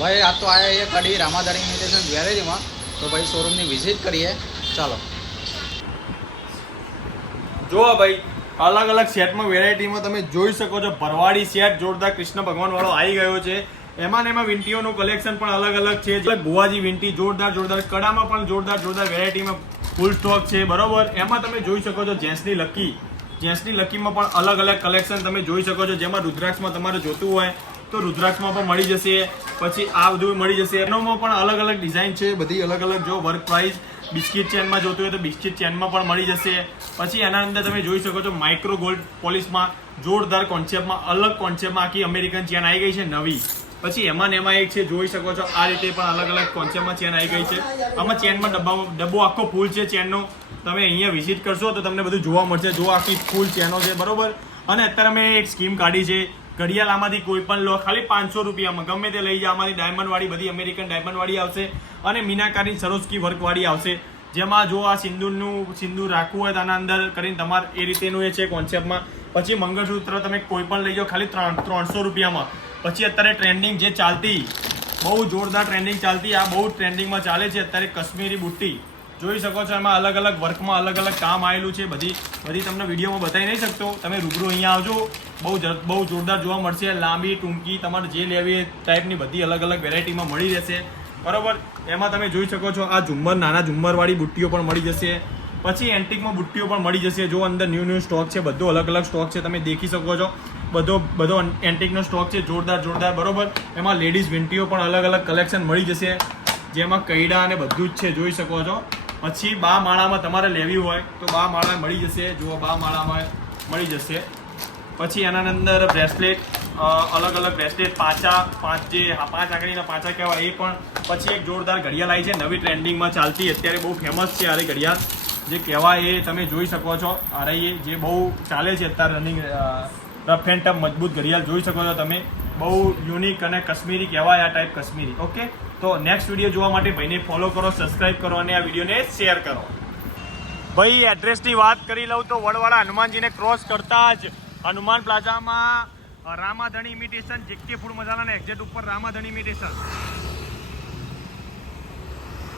ભાઈ આ તો આયા ये कड़ी रामाधणी इमिटेशन ज्वेलरीમાં તો ભાઈ શોરૂમની વિઝિટ કરીએ ચાલો। જો ભાઈ અલગ અલગ સેટમાં વેરાયટીમાં તમે જોઈ શકો છો ભરવાડી સેટ જોરદાર કૃષ્ણ ભગવાન વાળો આવી ગયો છે। એમાં ને એમાં વિંટીઓનું કલેક્શન પણ અલગ અલગ છે। ગોવાજી વિંટી જોરદાર કડામાં પણ જોરદાર વેરાયટીમાં ફૂલ સ્ટોક છે બરોબર। એમાં તમે જોઈ શકો છો જેન્ટ્સની લકીમાં પણ અલગ અલગ કલેક્શન તમે જોઈ શકો છો। જેમાં રુદ્રાક્ષમાં તમારે જોતું હોય તો રુદ્રાક્ષમાં પણ મળી જશે। પછી આ બધું મળી જશે। એનોમાં પણ અલગ અલગ ડિઝાઇન છે બધી અલગ અલગ। જો વર્ક પ્રાઇસ બિસ્કિટ ચેનમાં જોતું હોય તો બિસ્કિટ ચેનમાં પણ મળી જશે। પછી એના અંદર તમે જોઈ શકો છો માઇક્રો ગોલ્ડ પોલિશમાં જોરદાર કોન્સેપ્ટમાં અલગ કોન્સેપ્ટમાં આખી અમેરિકન ચેન આવી ગઈ છે નવી। પછી એમાં ને એમાં એક છે જોઈ શકો છો આ રીતે પણ અલગ અલગ કોન્સેપ્ટમાં ચેન આવી ગઈ છે। આમાં ચેનમાં ડબ્બો આખો ફૂલ છે ચેનનો। તમે અહીંયા વિઝિટ કરશો તો તમને બધું જોવા મળશે। જો આખી ફૂલ ચેનો છે બરોબર। અને અત્યારે અમે એક સ્કીમ કાઢી છે ઘડિયાળ આમાંથી કોઈ પણ લો ખાલી 500 રૂપિયામાં ગમે તે લઈ જાઓ। આમાંથી ડાયમંડ વાળી બધી અમેરિકન ડાયમંડ વાળી આવશે અને મીનાકારી સરોસ્કી વર્ક વાળી આવશે। જેમાં જો આ સિંદૂર રાખવું હોય તો આના અંદર કરીને તમારે એ રીતેનું એ છે કોન્સેપ્ટમાં। પછી મંગળસૂત્ર તમે કોઈ પણ લઈ જાઓ ખાલી 300 રૂપિયામાં। પછી અત્યારે ટ્રેન્ડિંગ જે ચાલતી બહુ જોરદાર ટ્રેન્ડિંગ ચાલતી આ બહુ ટ્રેન્ડિંગમાં ચાલે છે અત્યારે કશ્મીરી બુટ્ટી જોઈ શકો છો। એમાં અલગ અલગ વર્કમાં અલગ અલગ કામ આવેલું છે। બધી તમને વિડીયોમાં બતાવી નહીં શકતો। તમે રૂબરૂ અહીંયા આવજો બહુ જોરદાર જોવા મળશે। લાંબી ટૂંકી તમારે જે લેવી એ ટાઈપની બધી અલગ અલગ વેરાયટીમાં મળી જશે બરોબર। એમાં તમે જોઈ શકો છો આ ઝુમ્મર નાના ઝુમ્મરવાળી બુટ્ટીઓ પણ મળી જશે। પછી એન્ટિકમાં બુટ્ટીઓ પણ મળી જશે। જો અંદર ન્યૂ સ્ટોક છે બધો અલગ અલગ સ્ટોક છે તમે દેખી શકો છો। બધો એન્ટિકનો સ્ટોક છે જોરદાર બરોબર। એમાં લેડીઝ વિંટીઓ પણ અલગ અલગ કલેક્શન મળી જશે જેમાં કૈડા અને બધું જ છે જોઈ શકો છો। પછી 2 માળામાં તમારે લેવી હોય તો 2 માળા મળી જશે। જુઓ 2 માળામાં મળી જશે। પછી એના અંદર બ્રેસલેટ અલગ અલગ બ્રેસલેટ પાંચ આંગળીના પાછા કહેવાય એ પણ। પછી એક જોરદાર ઘડિયાળ આવી છે નવી ટ્રેન્ડિંગમાં ચાલતી અત્યારે બહુ ફેમસ છે આ ઘડિયાળ જે કહેવાય એ તમે જોઈ શકો છો। આ જે બહુ ચાલે છે અત્યારે રનિંગ રફ એન્ડ ટફ મજબૂત ઘડિયાળ જોઈ શકો છો તમે। બહુ યુનિક અને કશ્મીરી કહેવાય આ ટાઈપ કશ્મીરી। ઓકે તો નેક્સ્ટ વિડીયો જોવા માટે ભાઈને ફોલો કરો સબસ્ક્રાઇબ કરો અને આ વિડીયોને શેર કરો। ભાઈ એડ્રેસની વાત કરી લઉં તો વડવાળા હનુમાનજીને ક્રોસ કરતા જ હનુમાન પ્લાઝામાં રામાધણી ઇમિટેશન જેકે ફૂડ મસાલાના એક્ઝેક્ટ ઉપર રામાધણી ઇમિટેશન